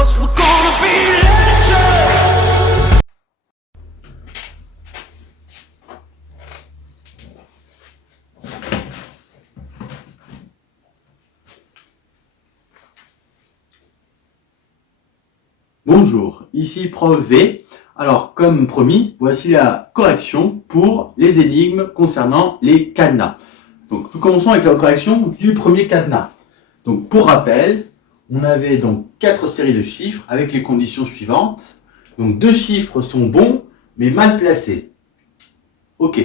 'cause we're gonna be legends. Bonjour, ici Prof V. Alors, comme promis, voici la correction pour les énigmes concernant les cadenas. Donc, nous commençons avec la correction du premier cadenas. Donc, pour rappel, on avait donc 4 séries de chiffres avec les conditions suivantes. Donc, 2 chiffres sont bons, mais mal placés. OK.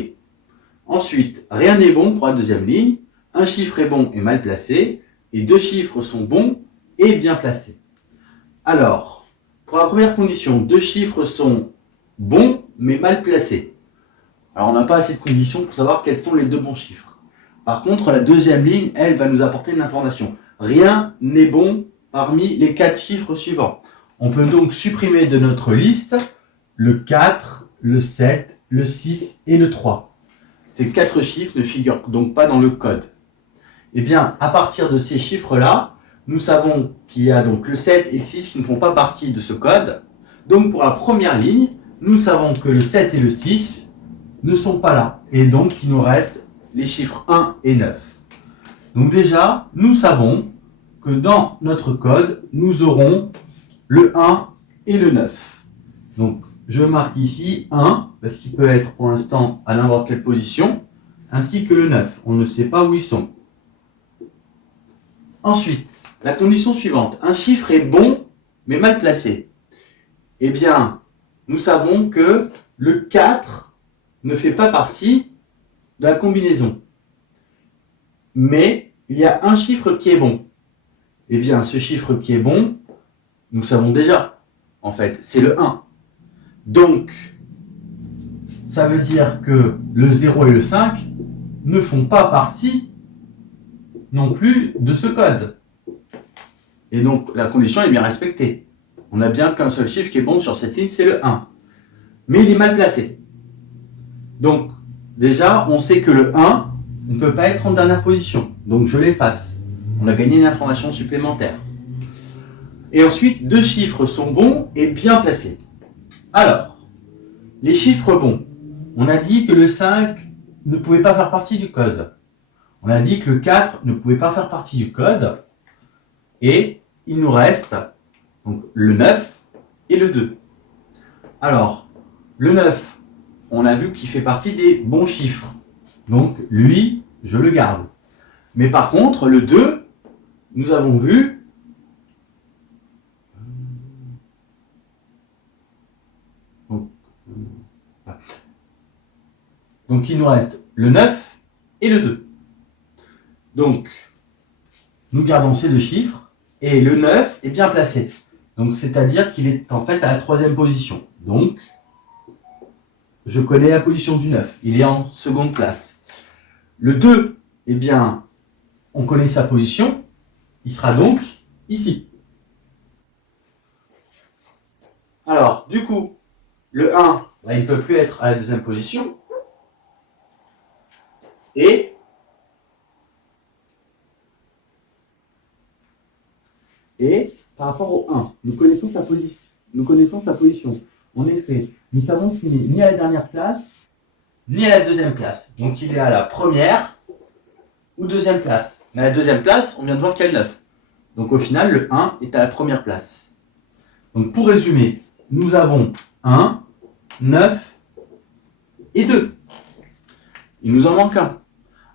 Ensuite, rien n'est bon pour la deuxième ligne. Un chiffre est bon et mal placé, et 2 chiffres sont bons et bien placés. Alors, pour la première condition, 2 chiffres sont bons mais mal placés. Alors, on n'a pas assez de conditions pour savoir quels sont les 2 bons chiffres. Par contre, la deuxième ligne, elle, va nous apporter une information. Rien n'est bon parmi les 4 chiffres suivants. On peut donc supprimer de notre liste le 4, le 7, le 6 et le 3. Ces 4 chiffres ne figurent donc pas dans le code. Eh bien, à partir de ces chiffres-là, nous savons qu'il y a donc le 7 et le 6 qui ne font pas partie de ce code. Donc, pour la première ligne, nous savons que le 7 et le 6 ne sont pas là. Et donc, il nous reste les chiffres 1 et 9. Donc déjà, nous savons que dans notre code, nous aurons le 1 et le 9. Donc, je marque ici 1, parce qu'il peut être pour l'instant à n'importe quelle position, ainsi que le 9. On ne sait pas où ils sont. Ensuite, la condition suivante. Un chiffre est bon, mais mal placé. Eh bien, nous savons que le 4 ne fait pas partie de la combinaison. Mais il y a un chiffre qui est bon. Eh bien, ce chiffre qui est bon, nous savons déjà, en fait, c'est le 1. Donc, ça veut dire que le 0 et le 5 ne font pas partie non plus de ce code. Et donc, la condition est bien respectée. On n'a bien qu'un seul chiffre qui est bon sur cette ligne, c'est le 1. Mais il est mal placé. Donc, déjà, on sait que le 1 ne peut pas être en dernière position. Donc, je l'efface. On a gagné une information supplémentaire. Et ensuite, 2 chiffres sont bons et bien placés. Alors, les chiffres bons. On a dit que le 5 ne pouvait pas faire partie du code. On a dit que le 4 ne pouvait pas faire partie du code. Et il nous reste donc, le 9 et le 2. Alors, le 9, on a vu qu'il fait partie des bons chiffres. Donc, lui, je le garde. Mais par contre, le 2, nous avons vu donc il nous reste le 9 et le 2. Donc, nous gardons ces 2 chiffres et le 9 est bien placé. Donc, c'est-à-dire qu'il est en fait à la 3e position. Donc, je connais la position du 9. Il est en seconde place. Le 2, eh bien, on connaît sa position. Il sera donc ici. Alors, du coup, le 1, là, il ne peut plus être à la 2e position. Et par rapport au 1, nous connaissons sa position. En effet, nous savons qu'il n'est ni à la dernière place, ni à la 2e place. Donc il est à la 1re ou 2e place. Mais à la 2e place, on vient de voir qu'il y a le 9. Donc au final, le 1 est à la 1re place. Donc pour résumer, nous avons 1, 9 et 2. Il nous en manque un.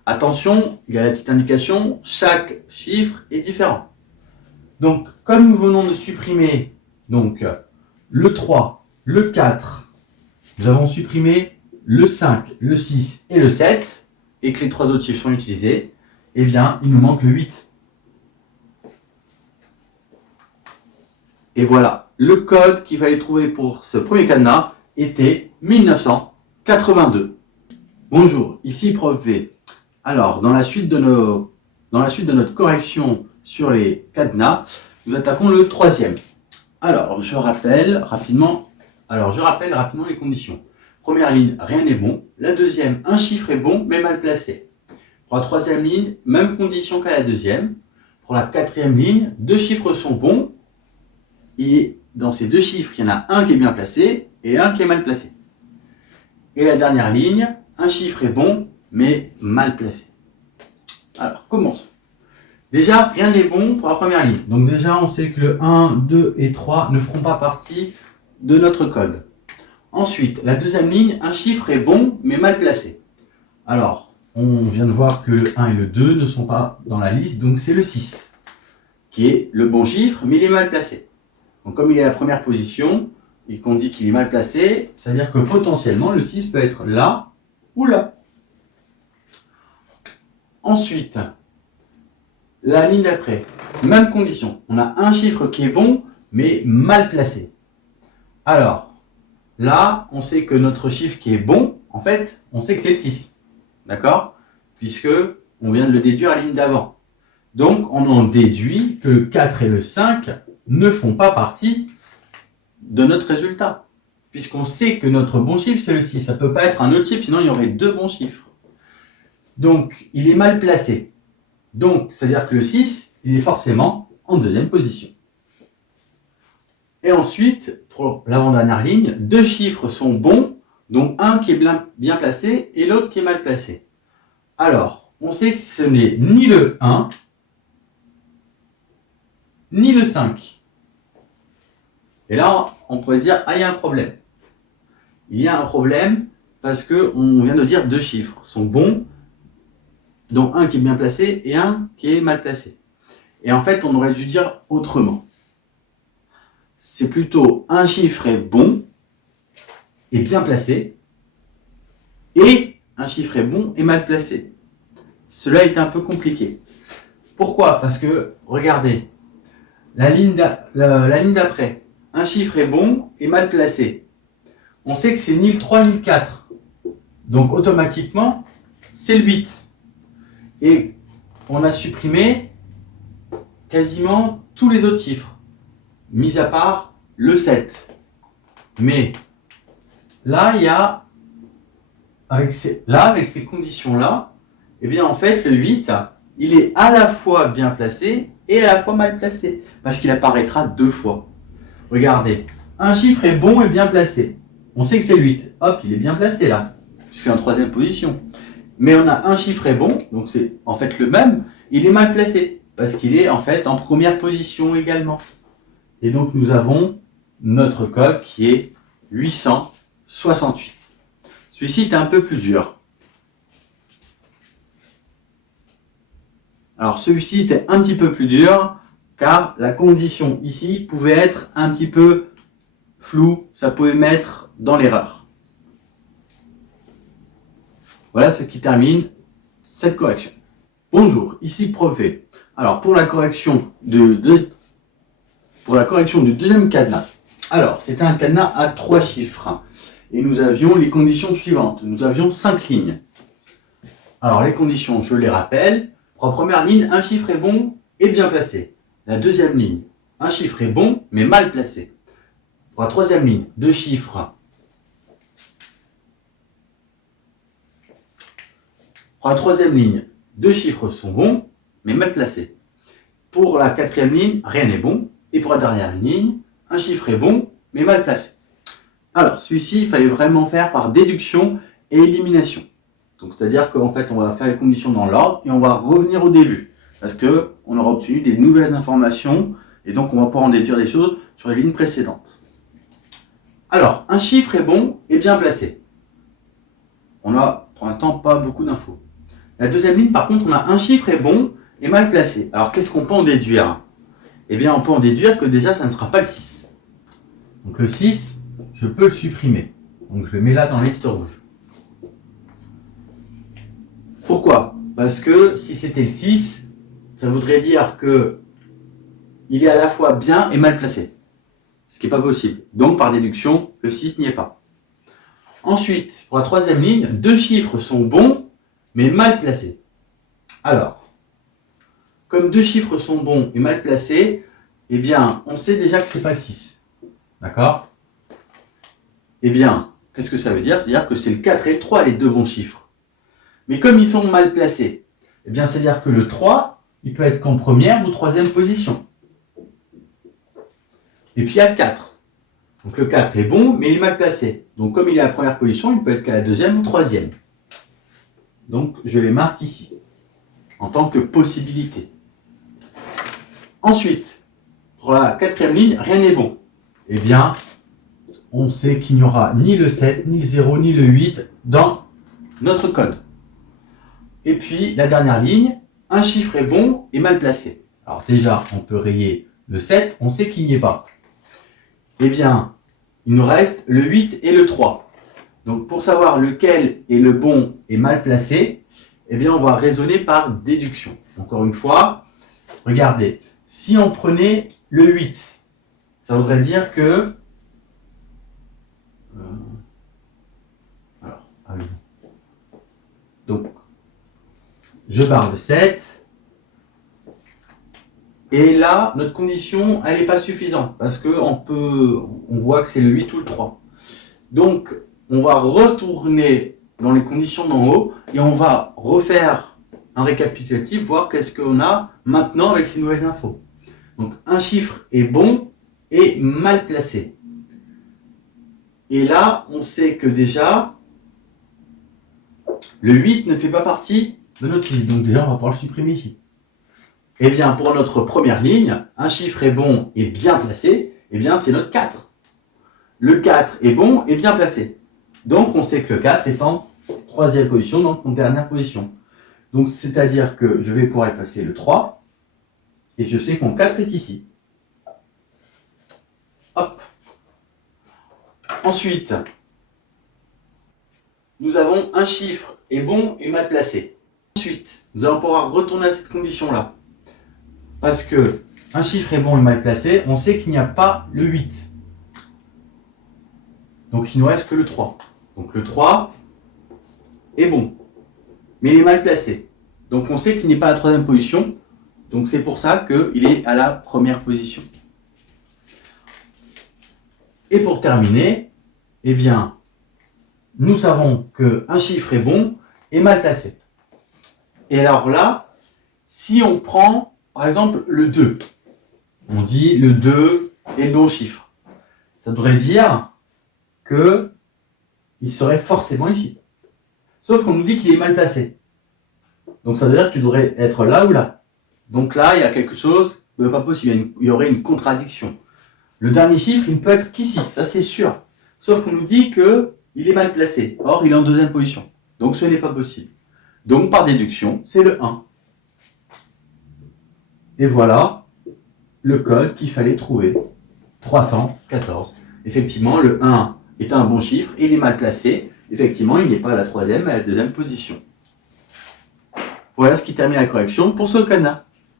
Attention, il y a la petite indication, chaque chiffre est différent. Donc, comme nous venons de supprimer donc, le 3, le 4, nous avons supprimé le 5, le 6 et le 7, et que les 3 autres chiffres sont utilisés, eh bien, il nous manque le 8. Et voilà, le code qu'il fallait trouver pour ce premier cadenas était 1982. Bonjour, ici Prof V. Alors, dans la suite de notre correction sur les cadenas, nous attaquons le 3e. Alors, je rappelle rapidement les conditions. Première ligne, rien n'est bon. La deuxième, un chiffre est bon, mais mal placé. Pour la 3e ligne, même condition qu'à la 2e. Pour la 4e ligne, 2 chiffres sont bons, et dans ces deux chiffres, il y en a un qui est bien placé et un qui est mal placé. Et la dernière ligne, un chiffre est bon, mais mal placé. Alors, commençons. Déjà, rien n'est bon pour la première ligne. Donc déjà, on sait que le 1, 2 et 3 ne feront pas partie de notre code. Ensuite, la deuxième ligne, un chiffre est bon, mais mal placé. Alors, on vient de voir que le 1 et le 2 ne sont pas dans la liste, donc c'est le 6, qui est le bon chiffre, mais il est mal placé. Donc comme il est à la première position, et qu'on dit qu'il est mal placé, c'est-à-dire que potentiellement, le 6 peut être là ou là. Ensuite, la ligne d'après, même condition. On a un chiffre qui est bon, mais mal placé. Alors, là, on sait que notre chiffre qui est bon, en fait, on sait que c'est le 6. D'accord? Puisque on vient de le déduire à la ligne d'avant. Donc, on en déduit que le 4 et le 5 ne font pas partie de notre résultat. Puisqu'on sait que notre bon chiffre, c'est le 6. Ça ne peut pas être un autre chiffre, sinon il y aurait deux bons chiffres. Donc, il est mal placé. Donc, c'est-à-dire que le 6, il est forcément en deuxième position. Et ensuite, pour l'avant-dernière ligne, deux chiffres sont bons, dont un qui est bien placé et l'autre qui est mal placé. Alors, on sait que ce n'est ni le 1, ni le 5. Et là, on pourrait se dire, ah, il y a un problème. Il y a un problème parce qu'on vient de dire deux chiffres sont bons, dont un qui est bien placé et un qui est mal placé. Et en fait, on aurait dû dire autrement. C'est plutôt un chiffre est bon et bien placé, et un chiffre est bon et mal placé. Cela est un peu compliqué. Pourquoi? Parce que, regardez, la ligne d'après, un chiffre est bon et mal placé. On sait que c'est ni le 3 ni le 4. Donc automatiquement, c'est le 8. Et on a supprimé quasiment tous les autres chiffres, mis à part le 7. Mais là, il y a, avec ces conditions-là, eh bien en fait, le 8, il est à la fois bien placé et à la fois mal placé, parce qu'il apparaîtra deux fois. Regardez, un chiffre est bon et bien placé. On sait que c'est le 8. Hop, il est bien placé là, puisqu'il est en troisième position. Mais on a un chiffre est bon, donc c'est en fait le même, il est mal placé, parce qu'il est en fait en première position également. Et donc nous avons notre code qui est 868. Celui-ci est un peu plus dur. Alors celui-ci était un petit peu plus dur, car la condition ici pouvait être un petit peu floue, ça pouvait mettre dans l'erreur. Voilà ce qui termine cette correction. Bonjour, ici Prof V. Alors pour la correction du deuxième cadenas. Alors c'est un cadenas à 3 chiffres. Et nous avions les conditions suivantes. Nous avions 5 lignes. Alors les conditions, je les rappelle. Pour la première ligne, un chiffre est bon et bien placé. La deuxième ligne, un chiffre est bon mais mal placé. Pour la troisième ligne, deux chiffres. Pour la troisième ligne, deux chiffres sont bons, mais mal placés. Pour la quatrième ligne, rien n'est bon. Et pour la dernière ligne, un chiffre est bon, mais mal placé. Alors, celui-ci, il fallait vraiment faire par déduction et élimination. Donc, c'est-à-dire qu'en fait, on va faire les conditions dans l'ordre et on va revenir au début. Parce qu'on aura obtenu des nouvelles informations et donc on va pouvoir en déduire des choses sur les lignes précédentes. Alors, un chiffre est bon et bien placé. On n'a pour l'instant pas beaucoup d'infos. La deuxième ligne, par contre, on a un chiffre est bon et mal placé. Alors, qu'est-ce qu'on peut en déduire? Eh bien, on peut en déduire que déjà, ça ne sera pas le 6. Donc, le 6, je peux le supprimer. Donc, je le mets là dans la liste rouge. Pourquoi? Parce que si c'était le 6, ça voudrait dire que il est à la fois bien et mal placé. Ce qui n'est pas possible. Donc, par déduction, le 6 n'y est pas. Ensuite, pour la troisième ligne, deux chiffres sont bons, mais mal placés. Alors, comme deux chiffres sont bons et mal placés, eh bien, on sait déjà que ce n'est pas le 6. D'accord? Eh bien, qu'est-ce que ça veut dire? C'est-à-dire que c'est le 4 et le 3, les deux bons chiffres. Mais comme ils sont mal placés, eh bien, c'est-à-dire que le 3, il peut être qu'en première ou troisième position. Et puis il y a 4. Donc le 4 est bon, mais il est mal placé. Donc comme il est à la première position, il peut être qu'à la deuxième ou troisième. Donc je les marque ici, en tant que possibilité. Ensuite, pour la quatrième ligne, rien n'est bon. Eh bien, on sait qu'il n'y aura ni le 7, ni le 0, ni le 8 dans notre code. Et puis, la dernière ligne, un chiffre est bon et mal placé. Alors déjà, on peut rayer le 7, on sait qu'il n'y est pas. Eh bien, il nous reste le 8 et le 3. Donc, pour savoir lequel est le bon et mal placé, eh bien, on va raisonner par déduction. Encore une fois, regardez, si on prenait le 8, ça voudrait dire que... Donc, je barre le 7. Et là, notre condition, elle n'est pas suffisante parce qu'on voit que c'est le 8 ou le 3. Donc, on va retourner dans les conditions d'en haut et on va refaire un récapitulatif, voir qu'est-ce qu'on a maintenant avec ces nouvelles infos. Donc, un chiffre est bon et mal placé. Et là, on sait que déjà, le 8 ne fait pas partie de notre liste. Donc déjà, on va pouvoir le supprimer ici. Eh bien, pour notre première ligne, un chiffre est bon et bien placé, eh bien, c'est notre 4. Le 4 est bon et bien placé. Donc, on sait que le 4 est en troisième position, donc en dernière position. Donc, c'est-à-dire que je vais pouvoir effacer le 3, et je sais que mon 4 est ici. Hop. Ensuite, nous avons un chiffre est bon et mal placé. Ensuite, nous allons pouvoir retourner à cette condition-là. Parce que un chiffre est bon et mal placé, on sait qu'il n'y a pas le 8. Donc il ne nous reste que le 3. Donc le 3 est bon, mais il est mal placé. Donc on sait qu'il n'est pas à la troisième position. Donc c'est pour ça qu'il est à la première position. Et pour terminer, eh bien, nous savons qu'un chiffre est bon et mal placé. Et alors là, si on prend, par exemple, le 2, on dit le 2 est bon chiffre. Ça devrait dire qu'il serait forcément ici. Sauf qu'on nous dit qu'il est mal placé. Donc ça veut dire qu'il devrait être là ou là. Donc là, il y a quelque chose de pas possible. Il y aurait une contradiction. Le dernier chiffre, il ne peut être qu'ici, ça c'est sûr. Sauf qu'on nous dit qu'il est mal placé. Or, il est en deuxième position. Donc ce n'est pas possible. Donc par déduction, c'est le 1. Et voilà le code qu'il fallait trouver. 314. Effectivement, le 1 est un bon chiffre, il est mal placé. Effectivement, il n'est pas à la troisième, mais à la deuxième position. Voilà ce qui termine la correction pour ce cadenas.